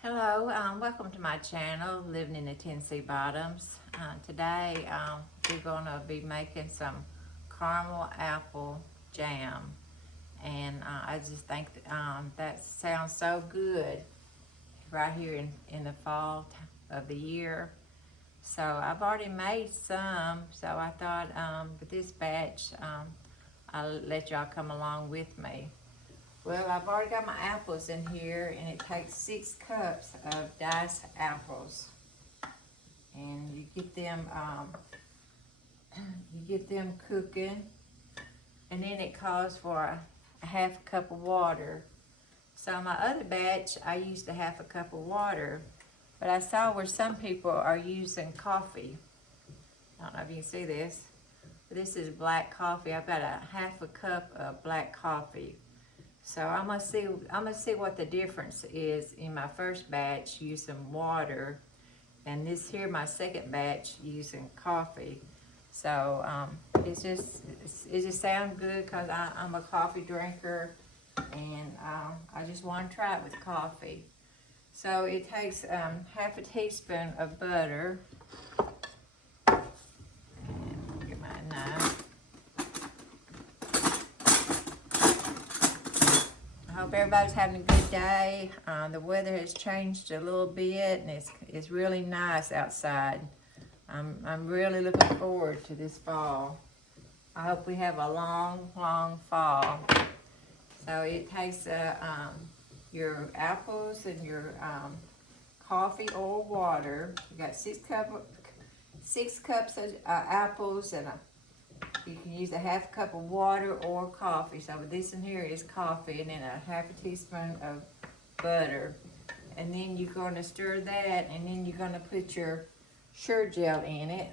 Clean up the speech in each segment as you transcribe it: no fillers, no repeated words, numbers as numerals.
Hello, welcome to my channel, Living in the Tennessee Bottoms. Today we're going to be making some caramel apple jam, and I just think that sounds so good right here in the fall of the year. So I've already made some, so I thought with this batch I'll let y'all come along with me. Well, I've already got my apples in here, and it takes 6 cups of diced apples, and you get them cooking, and then it calls for a half cup of water. So my other batch, I used a half a cup of water, but I saw where some people are using coffee. I don't know if you can see this, but this is black coffee. I've got a half a cup of black coffee. So I'm gonna see what the difference is in my first batch using water, and this here my second batch using coffee. So it just sounds good because I'm a coffee drinker, and I just want to try it with coffee. So it takes half a teaspoon of butter. And get my knife. I hope everybody's having a good day. The weather has changed a little bit, and it's really nice outside. I'm really looking forward to this fall. I hope we have a long, long fall. So it takes your apples and your coffee or water. You got 6 cups of apples, and you can use a half cup of water or coffee. So this in here is coffee, and then a half a teaspoon of butter. And then you're going to stir that, and then you're going to put your Sure Gel in it.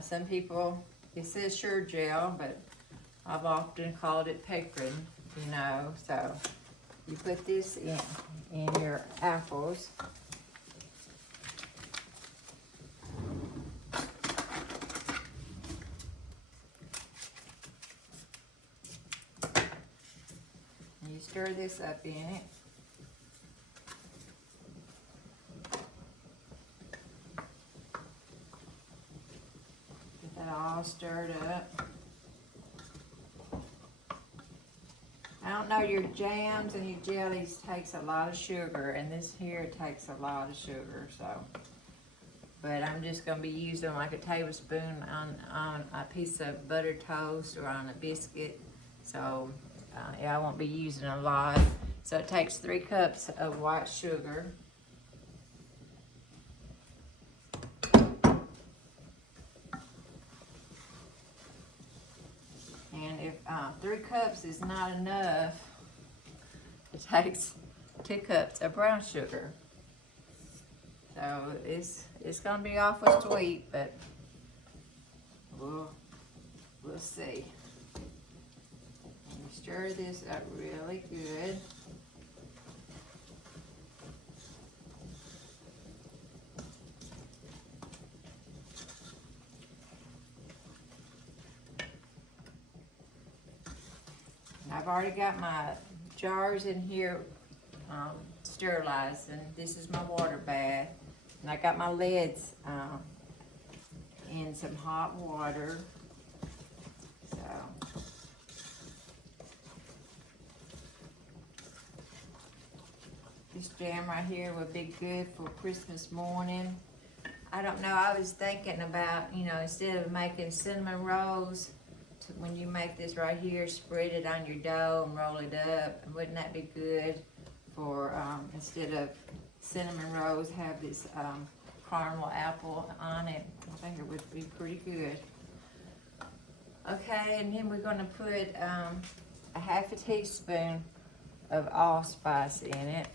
Some people, it says Sure Gel, but I've often called it Pecrin, you know. So you put this in your apples. You stir this up in it. Get that all stirred up. I don't know, your jams and your jellies takes a lot of sugar, and this here takes a lot of sugar, so. But I'm just gonna be using like a tablespoon on a piece of buttered toast or on a biscuit. So yeah, I won't be using a lot. So it takes 3 cups of white sugar. And if 3 cups is not enough, it takes 2 cups of brown sugar. So it's gonna be awful sweet, but we'll see. And you stir this up really good. I've already got my jars in here sterilized, and this is my water bath. And I got my lids in some hot water. So this jam right here would be good for Christmas morning. I don't know, I was thinking about, you know, instead of making cinnamon rolls, when you make this right here, spread it on your dough and roll it up. Wouldn't that be good for, instead of cinnamon rolls, have this caramel apple on it? I think it would be pretty good. Okay, and then we're gonna put a half a teaspoon of allspice in it.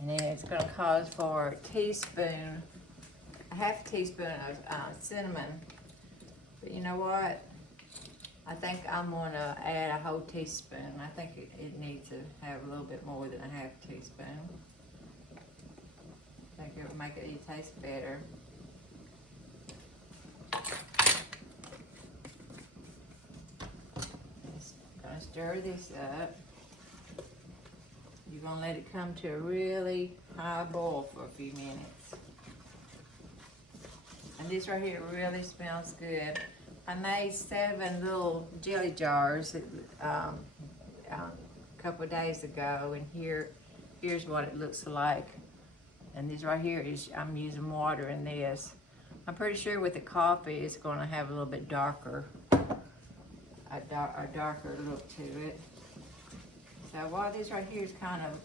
And then it's going to cause for a half a teaspoon of cinnamon. But you know what? I think I'm going to add a whole teaspoon. I think it needs to have a little bit more than a half teaspoon. think it would make it taste better. Just gonna stir this up. You're gonna let it come to a really high boil for a few minutes. And this right here really smells good. I made 7 little jelly jars a couple of days ago, and here's what it looks like. And this right here is, I'm using water in this. I'm pretty sure with the coffee it's going to have a little bit darker, a darker look to it. So while this right here is kind of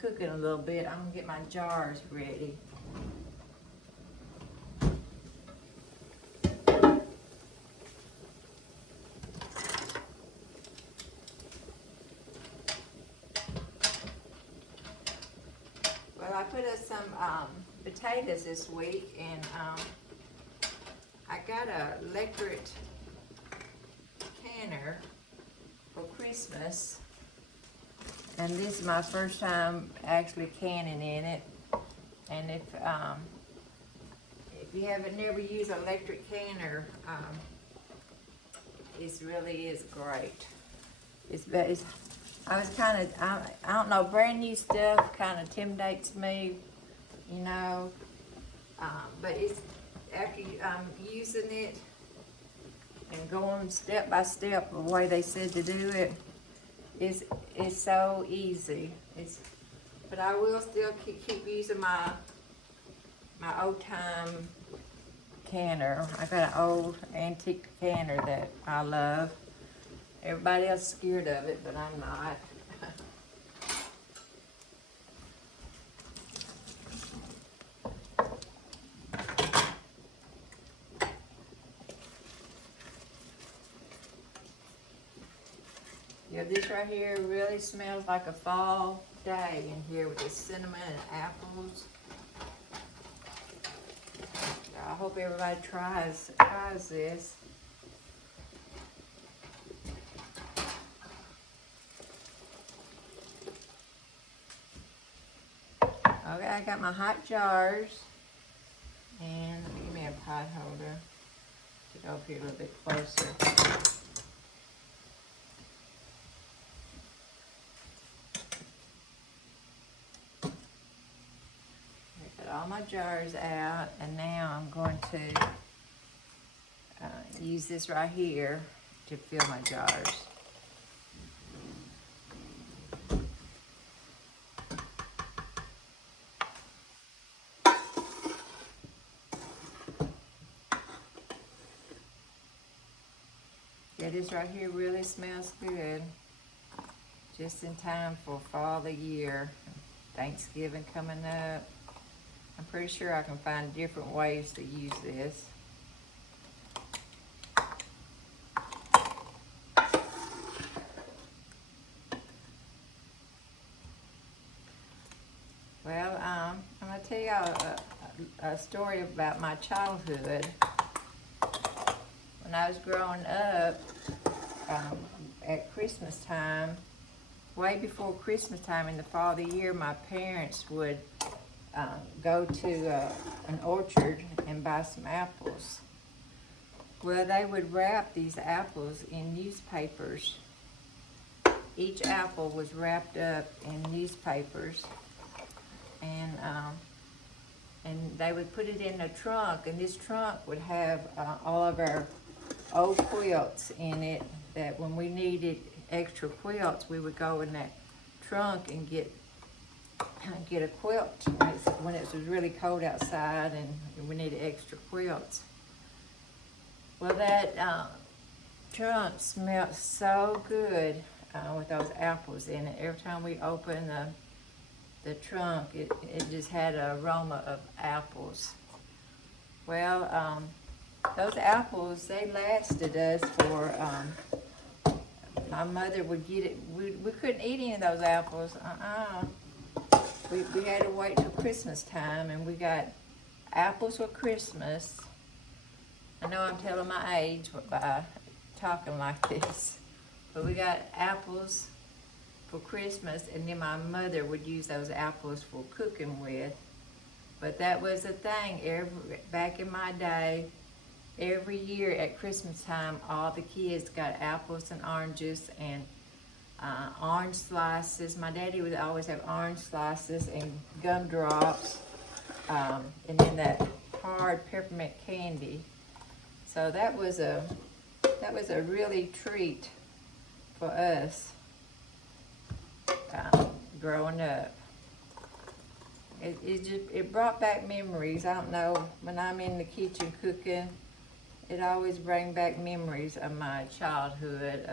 cooking a little bit, I'm going to get my jars ready. Well, I put up some potatoes this week, and I got a electric canner for Christmas, and this is my first time actually canning in it. And if you haven't never used an electric canner, it really is great. I was kind of, I don't know, brand new stuff kind of intimidates me, you know, but it's, after I'm using it and going step by step the way they said to do it, it's so easy. But I will still keep using my old time canner. I got an old antique canner that I love. Everybody else is scared of it, but I'm not. Yeah, this right here really smells like a fall day in here with the cinnamon and apples. I hope everybody tries this. Okay, I got my hot jars, and give me a pot holder. Get over here a little bit closer. I got all my jars out, and now I'm going to use this right here to fill my jars. Yeah, this right here really smells good. Just in time for fall of the year. Thanksgiving coming up. I'm pretty sure I can find different ways to use this. Well, I'm going to tell y'all a story about my childhood. When I was growing up, at Christmas time, way before Christmas time in the fall of the year, my parents would go to an orchard and buy some apples. Well, they would wrap these apples in newspapers. Each apple was wrapped up in newspapers, and they would put it in a trunk, and this trunk would have all of our old quilts in it, that when we needed extra quilts, we would go in that trunk and get a quilt when it was really cold outside and we needed extra quilts. Well, that trunk smelled so good with those apples in it. Every time we opened the trunk, it just had an aroma of apples. Well, those apples, they lasted us for, my mother would get it, we couldn't eat any of those apples, We had to wait till Christmas time, and we got apples for Christmas. I know I'm telling my age by talking like this, but we got apples for Christmas, and then my mother would use those apples for cooking with. But that was a thing back in my day. Every year at Christmas time, all the kids got apples and oranges and orange slices. My daddy would always have orange slices and gumdrops, and then that hard peppermint candy. So that was a really treat for us growing up. It brought back memories. I don't know, when I'm in the kitchen cooking, it always brings back memories of my childhood.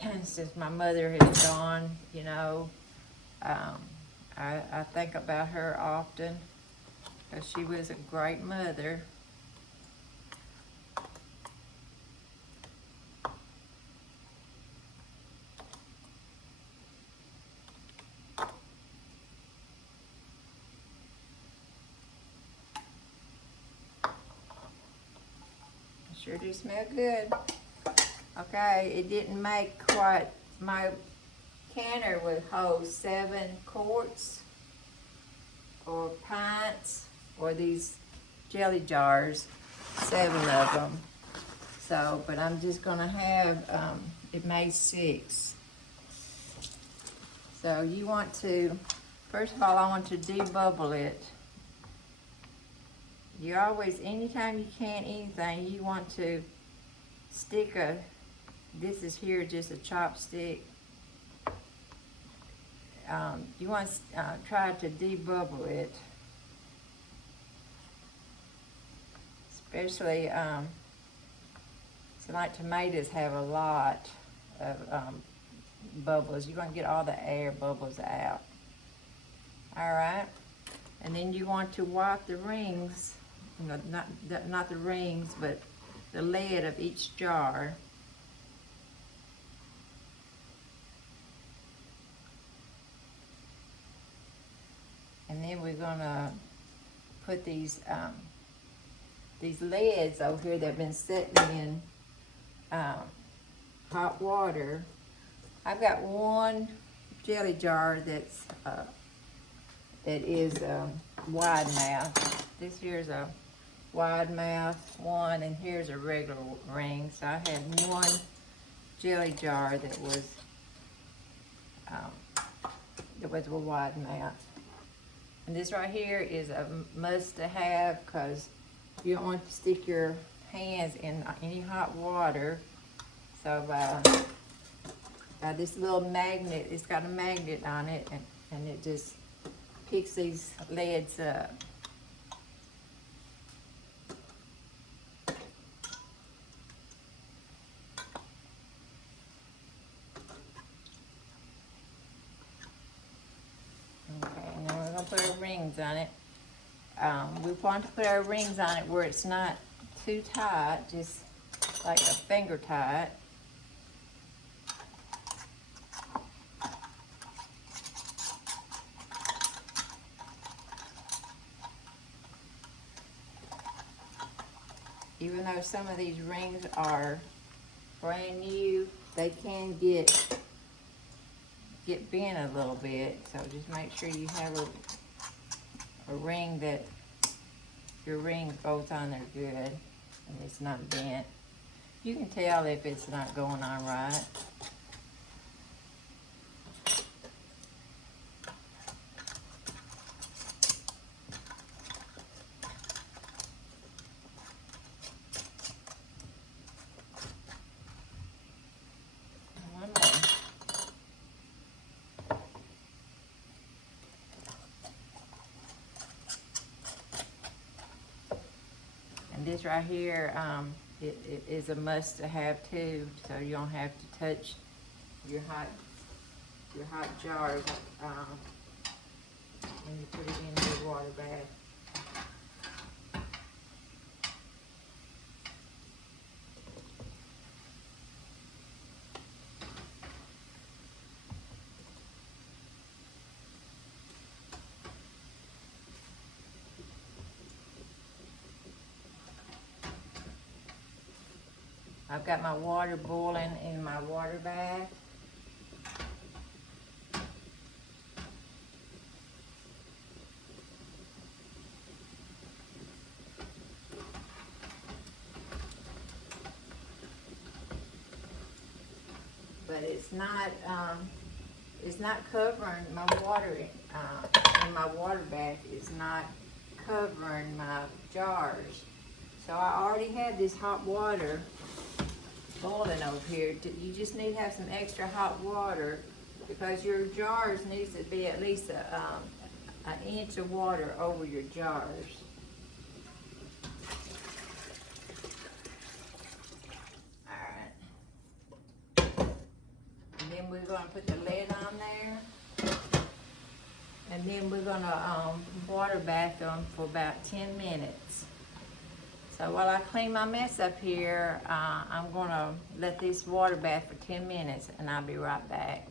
And since my mother has gone, you know, I think about her often because she was a great mother. Sure do smell good. Okay, it didn't make quite, my canner would hold 7 quarts or pints, or these jelly jars, 7 of them. So, but I'm just gonna have, it made 6. So you want to, first of all, I want to debubble it. You always, anytime you can anything, you want to stick this is here just a chopstick. You want to try to debubble it. Especially, so like tomatoes have a lot of bubbles. You want to get all the air bubbles out. All right, and then you want to wipe the rings. You know, not the rings, but the lid of each jar. And then we're gonna put these lids over here that have been sitting in hot water. I've got one jelly jar that is wide mouth. This here's a wide mouth one, and here's a regular ring. So I had one jelly jar that was a wide mouth. And this right here is a must to have because you don't want to stick your hands in any hot water. So this little magnet, it's got a magnet on it, and it just picks these lids up. Put our rings on it. We want to put our rings on it where it's not too tight, just like a finger tight. Even though some of these rings are brand new, they can get bent a little bit. So just make sure you have a ring that your ring goes on there good and it's not bent. You can tell if it's not going on right. This right here, it is a must to have too, so you don't have to touch your hot jars when you put it in your water bath. I've got my water boiling in my water bath. but it's not covering my water, in my water bath. It's not covering my jars. So I already had this hot water boiling over here. You just need to have some extra hot water because your jars needs to be at least an inch of water over your jars. And then we're going to put the lid on there. And then we're going to water bath them for about 10 minutes. So while I clean my mess up here, I'm going to let this water bath for 10 minutes and I'll be right back.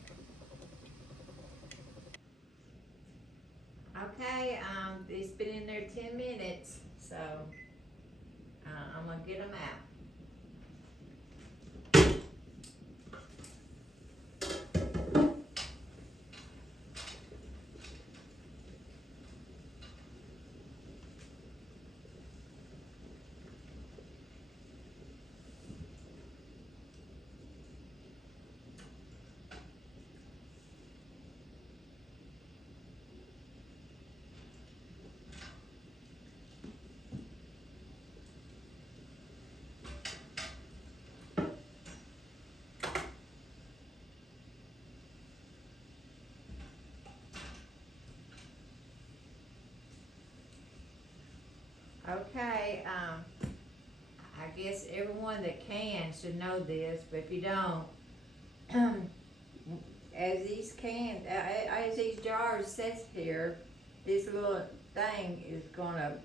Okay, it's been in there 10 minutes, so I'm going to get them out. Okay, I guess everyone that can should know this, but if you don't, as these cans, as these jars sit here, this little thing is gonna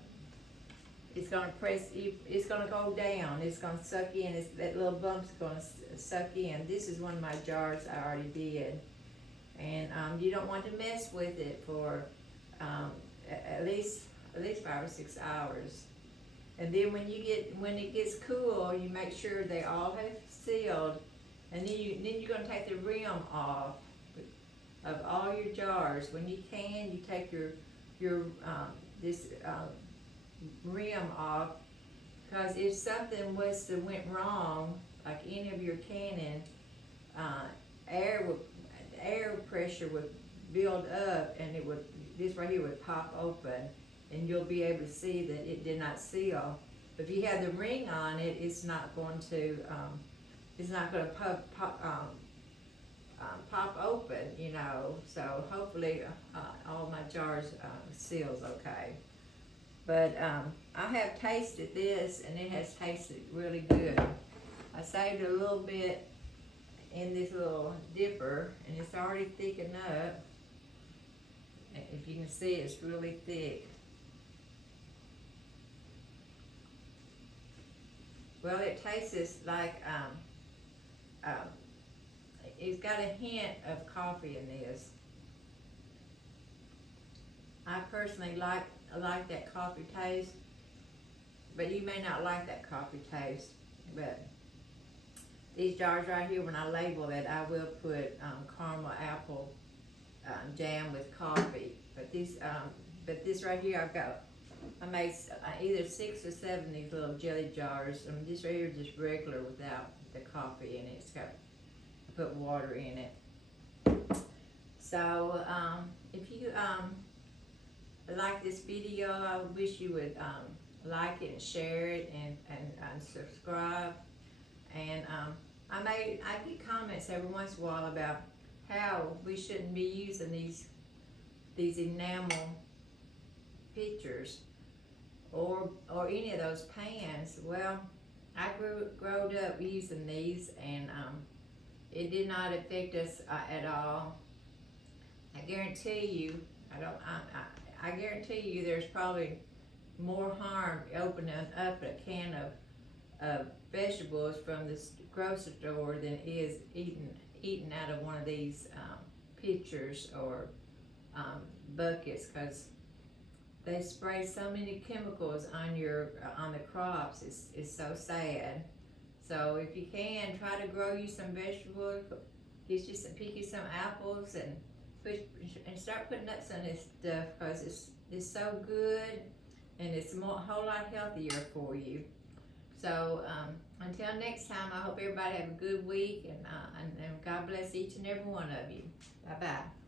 press, it's gonna go down, it's gonna suck in, that little bump's gonna suck in. This is one of my jars I already did. And you don't want to mess with it for at least 5 or 6 hours. And then when it gets cool, you make sure they all have sealed, and then you're gonna take the rim off of all your jars. When you can, you take your rim off, because if something was to went wrong, like any of your canning, air pressure would build up, and this right here would pop open, and you'll be able to see that it did not seal. If you have the ring on it, it's not going to pop open, you know. So hopefully all my jars seals okay. But I have tasted this, and it has tasted really good. I saved a little bit in this little dipper, and it's already thickened up. If you can see, it's really thick. Well, it tastes like, it's got a hint of coffee in this. I personally like that coffee taste, but you may not like that coffee taste. But these jars right here, when I label it, I will put caramel apple jam with coffee. But this right here, I made either 6 or 7 of these little jelly jars. This right here is just regular without the coffee in it. I put water in it. So if you like this video, I wish you would like it and share it and subscribe. And I get comments every once in a while about how we shouldn't be using these enamel pictures or any of those pans. Well, I growed up using these, and it did not affect us at all. I guarantee you, I guarantee you there's probably more harm opening up a can of vegetables from the grocery store than is eating out of one of these pitchers or buckets, because they spray so many chemicals on the crops. It's so sad. So if you can, try to grow you some vegetables, pick you some apples, and start putting nuts on this stuff, because it's so good, and it's a whole lot healthier for you. So until next time, I hope everybody have a good week, and God bless. bless each and every one of you. Bye-bye.